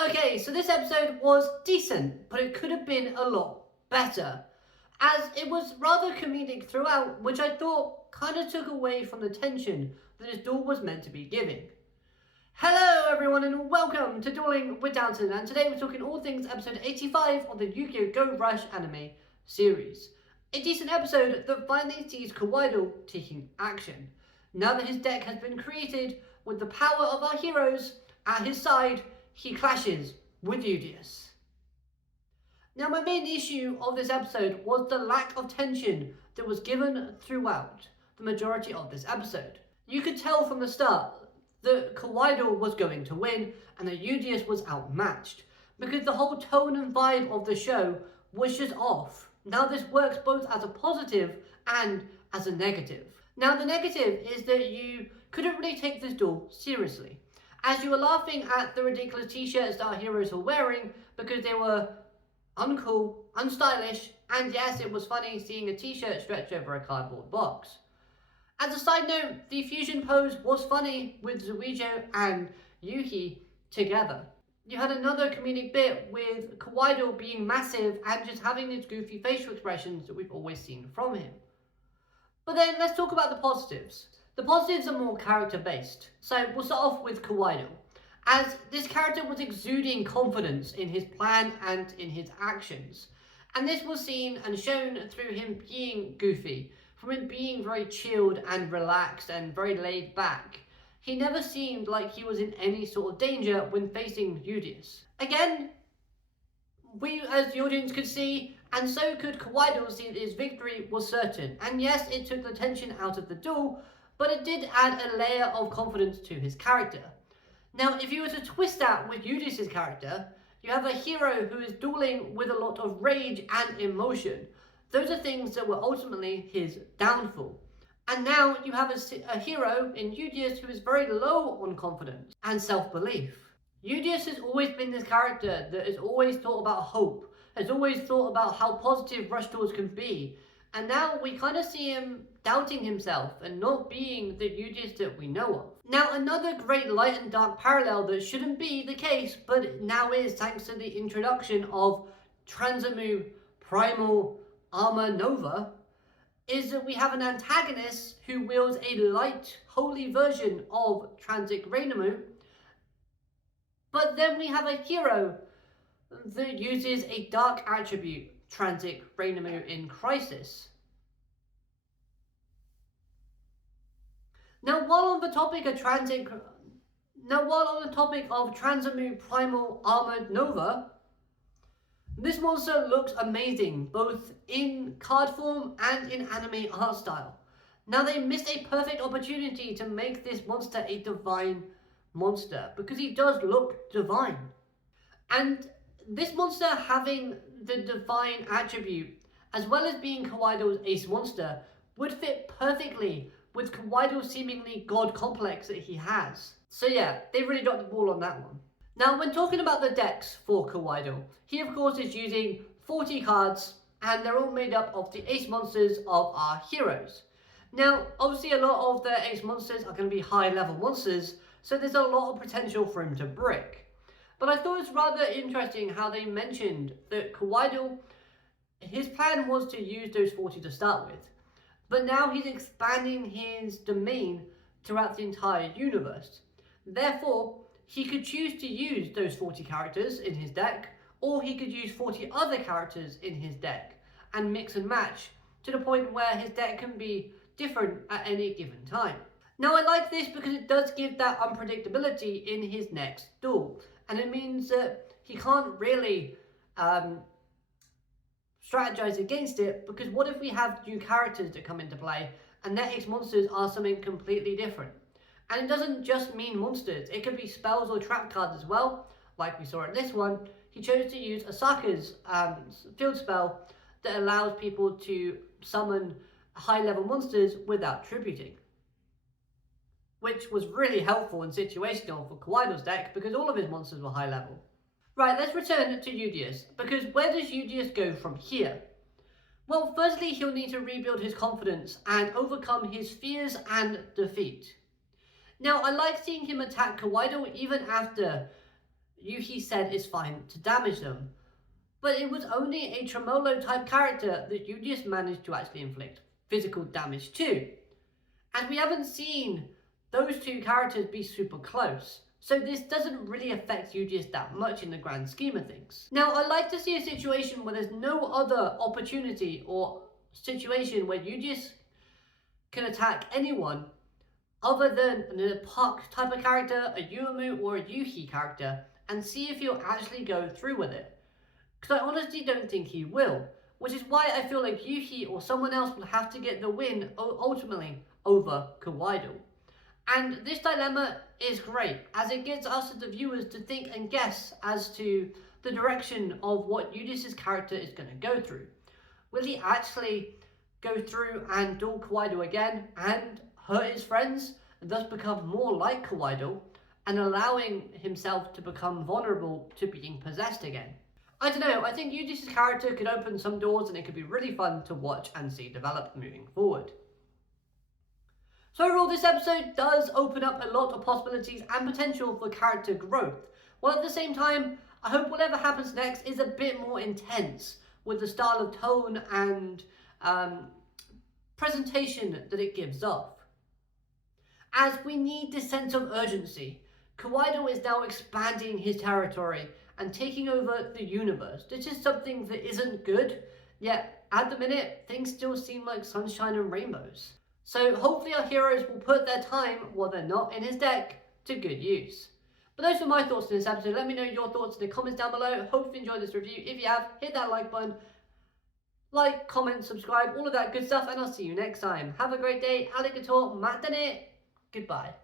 Okay, so this episode was decent, but it could have been a lot better, as it was rather comedic throughout, which I thought kind of took away from the tension that this duel was meant to be giving. Hello everyone and welcome to Dueling with Downton, and today we're talking all things episode 85 of the Yugioh Go Rush anime series. A decent episode that finally sees Kuidal taking action, now that his deck has been created with the power of our heroes at his side. He clashes with Yudias. Now, my main issue of this episode was the lack of tension that was given throughout the majority of this episode. You could tell from the start that Kuidal was going to win and that Yudias was outmatched, because the whole tone and vibe of the show was just off. Now, this works both as a positive and as a negative. Now, the negative is that you couldn't really take this duel seriously, as you were laughing at the ridiculous t-shirts that our heroes were wearing because they were uncool, unstylish, and yes, it was funny seeing a t-shirt stretched over a cardboard box. As a side note, the fusion pose was funny with Yugioh and Yuhi together. You had another comedic bit with Kuidal being massive and just having these goofy facial expressions that we've always seen from him. But then let's talk about the positives. The positives are more character-based, so we'll start off with Kuidal, as this character was exuding confidence in his plan and in his actions. And this was seen and shown through him being goofy, from him being very chilled and relaxed and very laid back. He never seemed like he was in any sort of danger when facing Yudias. Again, we as the audience could see, and so could Kuidal, see that his victory was certain. And yes, it took the tension out of the duel, but it did add a layer of confidence to his character. Now, if you were to twist that with Yudias' character, you have a hero who is dueling with a lot of rage and emotion. Those are things that were ultimately his downfall. And now you have a hero in Yudias who is very low on confidence and self-belief. Yudias has always been this character that has always thought about hope, has always thought about how positive rush tours can be, and now we kind of see him doubting himself and not being the Yudias that we know of. Now, another great light and dark parallel that shouldn't be the case, but now is thanks to the introduction of Transamu Primal Armor Nova, is that we have an antagonist who wields a light, holy version of Transic Rainamu, but then we have a hero that uses a dark attribute, Transic Rainamu in Crisis. Now, while on the topic of Transamu Primal Armored Nova, this monster looks amazing, both in card form and in anime art style. Now, they missed a perfect opportunity to make this monster a divine monster, because he does look divine. And this monster having the divine attribute, as well as being Kuidal's ace monster, would fit perfectly with Kuidal's seemingly god complex that he has. So yeah, they really dropped the ball on that one. Now, when talking about the decks for Kuidal, he of course is using 40 cards, and they're all made up of the ace monsters of our heroes. Now, obviously a lot of the ace monsters are going to be high level monsters, so there's a lot of potential for him to brick. But I thought it was rather interesting how they mentioned that Kuidal, his plan was to use those 40 to start with, but now he's expanding his domain throughout the entire universe. Therefore, he could choose to use those 40 characters in his deck, or he could use 40 other characters in his deck and mix and match to the point where his deck can be different at any given time. Now, I like this because it does give that unpredictability in his next duel, and it means that he can't really strategize against it, because what if we have new characters that come into play and their ace monsters are something completely different? And it doesn't just mean monsters, it could be spells or trap cards as well. Like we saw in this one, he chose to use Asaka's field spell that allows people to summon high level monsters without tributing, which was really helpful and situational for Kuidal's deck because all of his monsters were high level. Right, let's return to Yudias, because where does Yudias go from here? Well, firstly, he'll need to rebuild his confidence and overcome his fears and defeat. Now, I like seeing him attack Kuidal even after Yuhi said it's fine to damage them. But it was only a Tremolo type character that Yudias managed to actually inflict physical damage to. And we haven't seen those two characters be super close. So this doesn't really affect Yudias that much in the grand scheme of things. Now, I like to see a situation where there's no other opportunity or situation where Yudias can attack anyone other than an Park type of character, a Yuumu or a Yuhi character, and see if he'll actually go through with it. Because I honestly don't think he will, which is why I feel like Yuhi or someone else will have to get the win ultimately over Kuidal. And this dilemma is great, as it gets us as the viewers to think and guess as to the direction of what Yudias' character is going to go through. Will he actually go through and duel Kuidal again and hurt his friends, and thus become more like Kuidal, and allowing himself to become vulnerable to being possessed again? I don't know, I think Yudias' character could open some doors and it could be really fun to watch and see develop moving forward. So overall, this episode does open up a lot of possibilities and potential for character growth, while at the same time, I hope whatever happens next is a bit more intense with the style of tone and presentation that it gives off. As we need this sense of urgency. Kuidal is now expanding his territory and taking over the universe. This is something that isn't good, yet at the minute, things still seem like sunshine and rainbows. So hopefully our heroes will put their time, while they're not in his deck, to good use. But those were my thoughts on this episode. Let me know your thoughts in the comments down below. Hope you enjoyed this review. If you have, hit that like button. Like, comment, subscribe, all of that good stuff, and I'll see you next time. Have a great day. Alligator matane. Goodbye.